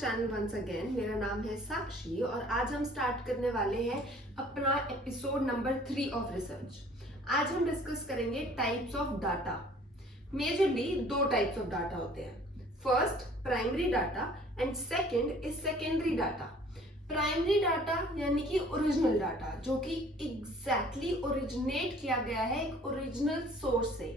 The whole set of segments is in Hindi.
Channel once again. मेरा नाम है साक्षी और आज हम स्टार्ट करने वाले हैं अपना एपिसोड नंबर 3 ऑफ रिसर्च। आज हम डिस्कस करेंगे टाइप्स ऑफ डाटा। मेजरली दो टाइप्स ऑफ डाटा होते हैं, first primary data and second is secondary data. Primary data यानी कि ओरिजिनल डाटा, जो कि एग्जैक्टली ओरिजिनेट किया गया है एक ओरिजिनल सोर्स से,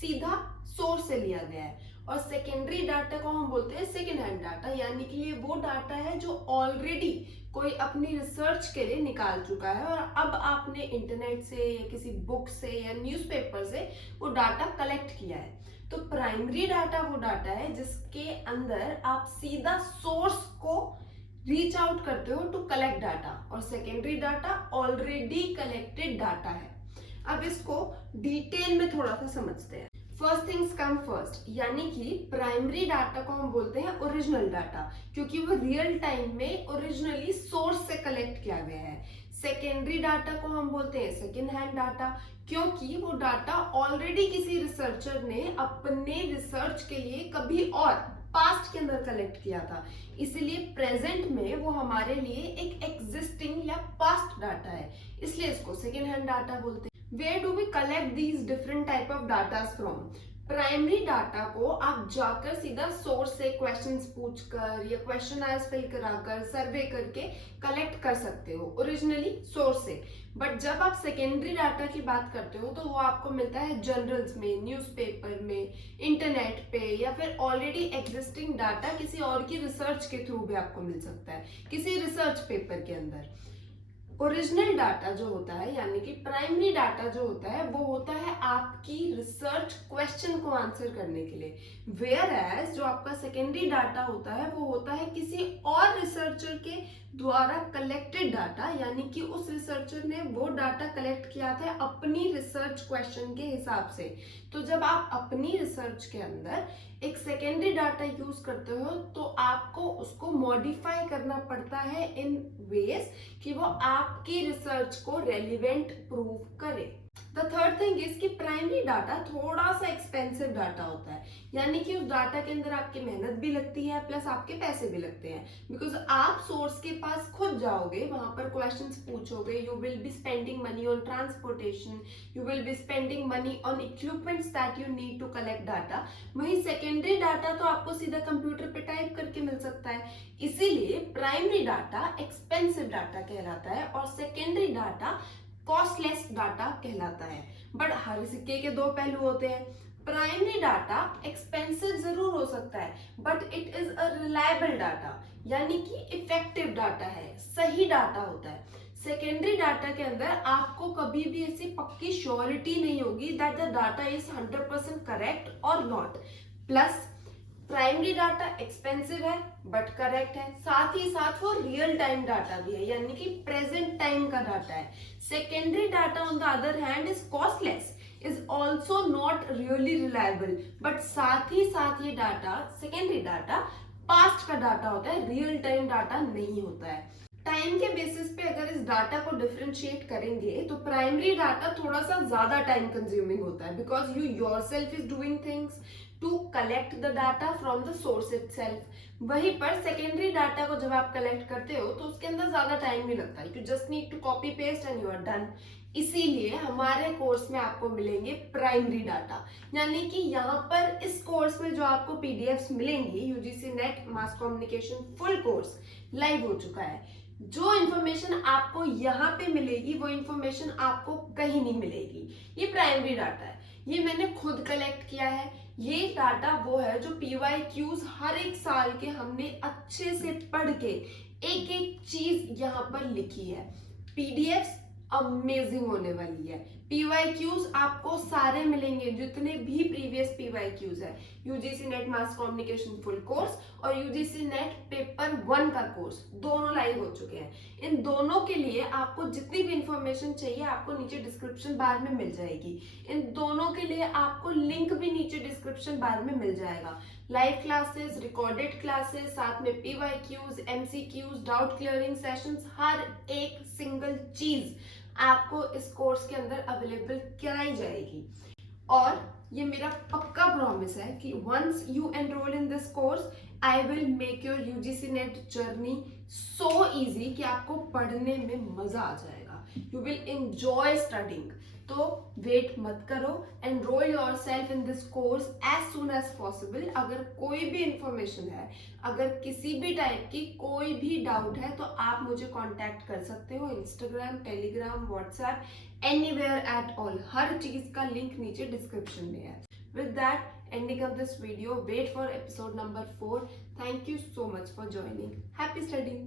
सीधा सोर्स से लिया गया है। और सेकेंडरी डाटा को हम बोलते हैं सेकेंड हैंड डाटा, यानी कि ये वो डाटा है जो ऑलरेडी कोई अपनी रिसर्च के लिए निकाल चुका है और अब आपने इंटरनेट से या किसी बुक से या न्यूज़पेपर से वो डाटा कलेक्ट किया है। तो प्राइमरी डाटा वो डाटा है जिसके अंदर आप सीधा सोर्स को रीच आउट करते हो टू कलेक्ट डाटा, और secondary data already collected data है। अब इसको डिटेल में थोड़ा सा समझते हैं। फर्स्ट थिंग्स कम फर्स्ट, यानी कि प्राइमरी डाटा को हम बोलते हैं ओरिजिनल डाटा, क्योंकि वो रियल टाइम में ओरिजिनली सोर्स से कलेक्ट किया गया है। सेकेंडरी डाटा को हम बोलते हैं सेकेंड हैंड डाटा, क्योंकि वो डाटा ऑलरेडी किसी रिसर्चर ने अपने रिसर्च के लिए कभी और पास्ट के अंदर कलेक्ट किया था, इसलिए प्रेजेंट में वो हमारे लिए एक एग्जिस्टिंग या पास्ट डाटा है, इसलिए इसको सेकेंड हैंड डाटा बोलते हैं। Where do we collect these different type of data from? Primary data को आप जाकर सीधा सोर्स से क्वेश्चंस पूछकर या क्वेश्चनर्स फिल कराकर सर्वे करके कलेक्ट कर सकते हो ओरिजिनली सोर्स से। बट जब आप सेकेंडरी डाटा की बात करते हो तो वो आपको मिलता है जर्नल्स में, न्यूज़पेपर में, इंटरनेट पे, या फिर ऑलरेडी एग्जिस्टिंग डाटा किसी और की रिसर्च के थ्रू भी आपको मिल सकता है, किसी रिसर्च पेपर के अंदर। ओरिजिनल डाटा जो होता है यानी कि प्राइमरी डाटा जो होता है वो होता है आपकी रिसर्च क्वेश्चन को आंसर करने के लिए, वेयर एज जो आपका सेकेंडरी डाटा होता है वो होता है किसी और रिसर्चर के द्वारा कलेक्टेड डाटा, यानी कि उस रिसर्चर ने वो डाटा कलेक्ट किया था अपनी रिसर्च क्वेश्चन के हिसाब से। तो जब आप अपनी रिसर्च के अंदर एक सेकेंडरी डाटा यूज करते हो तो आपको उसको मॉडिफाई करना पड़ता है इन वेज कि वो आपकी रिसर्च को रेलिवेंट प्रूव करे। द थर्ड थिंग इज कि प्राइमरी डाटा थोड़ा सा एक्सपेंसिव डाटा होता है, यानी कि उस डाटा के अंदर आपकी मेहनत भी लगती है प्लस आपके पैसे भी लगते हैं, बिकॉज आप सोर्स के पास खुद जाओगे, वहां पर क्वेश्चंस पूछोगे, you will be spending money on transportation, you will be spending money on equipments that you need to collect data. वही सेकेंडरी डाटा तो आपको सीधा कंप्यूटर पे टाइप करके मिल सकता है, इसीलिए प्राइमरी डाटा एक्सपेंसिव डाटा कहलाता है और सेकेंडरी डाटा कॉस्टलेस डाटा कहलाता है। बट हर सिक्के के दो पहलू होते हैं। प्राइमरी डाटा एक्सपेंसिव जरूर हो सकता है but it is a reliable data, यानी कि इफेक्टिव डाटा है, सही डाटा होता है। सेकेंडरी डाटा के अंदर आपको कभी भी ऐसी पक्की श्योरिटी नहीं होगी that the data is 100% correct or not. Plus primary data expensive है बट करेक्ट है, साथ ही साथ वो रियल टाइम डाटा भी है, यानी कि प्रेजेंट टाइम का डाटा है। Secondary data on the other hand is costless, is also not really reliable, but साथ ही साथ ये डाटा सेकेंडरी डाटा पास्ट का डाटा होता है, रियल टाइम डाटा नहीं होता है। टाइम के बेसिस पे अगर इस डाटा को डिफरेंशिएट करेंगे तो प्राइमरी डाटा थोड़ा सा ज्यादा टाइम कंज्यूमिंग होता है, because you yourself is doing things to collect the data from the source itself. वहीं पर सेकेंडरी डाटा को जब आप कलेक्ट करते हो तो उसके अंदर ज्यादा टाइम नहीं लगता, you just need to copy paste and you are done. इसीलिए हमारे कोर्स में आपको मिलेंगे प्राइमरी डाटा, यानी कि यहाँ पर इस कोर्स में जो आपको पीडीएफ्स मिलेंगी, UGC net mass communication full course live हो चुका है। जो इन्फॉर्मेशन आपको यहाँ पे मिलेगी वो इन्फॉर्मेशन आपको कहीं नहीं मिलेगी। ये प्राइमरी डाटा है, ये मैंने खुद कलेक्ट किया है। ये डाटा वो है जो PYQs हर एक साल के हमने अच्छे से पढ़ के एक एक चीज यहाँ पर लिखी है। पीडीएफ्स अमेजिंग होने वाली है। PYQs आपको सारे मिलेंगे, जितने भी प्रीवियस PYQs है, UGC net mass communication full course और यूजीसी नेट पेपर 1 का कोर्स दोनों लाइव हो चुके हैं। इन दोनों के लिए आपको जितनी भी इंफॉर्मेशन चाहिए आपको नीचे डिस्क्रिप्शन बार में मिल जाएगी। इन दोनों के लिए आपको लिंक भी नीचे डिस्क्रिप्शन बार में मिल जाएगा। लाइव क्लासेस, रिकॉर्डेड क्लासेस, साथ में PYQs, MCQs, doubt clearing sessions, हर एक सिंगल चीज आपको इस कोर्स के अंदर अवेलेबल कराई जाएगी। और ये मेरा पक्का प्रॉमिस है कि once you enroll in this course I will make your UGC NET journey so easy कि आपको पढ़ने में मजा आ जाएगा, यू विल एंजॉय स्टडिंग। तो वेट मत करो, enroll your self in this course as soon as possible. अगर कोई भी इंफॉर्मेशन है, अगर किसी भी टाइप की कोई भी डाउट है, तो आप मुझे कांटेक्ट कर सकते हो, Instagram, Telegram, WhatsApp, anywhere at all. हर चीज का लिंक नीचे डिस्क्रिप्शन में है। With that ending of this video, wait for episode number 4. Thank you so much for joining. Happy studying.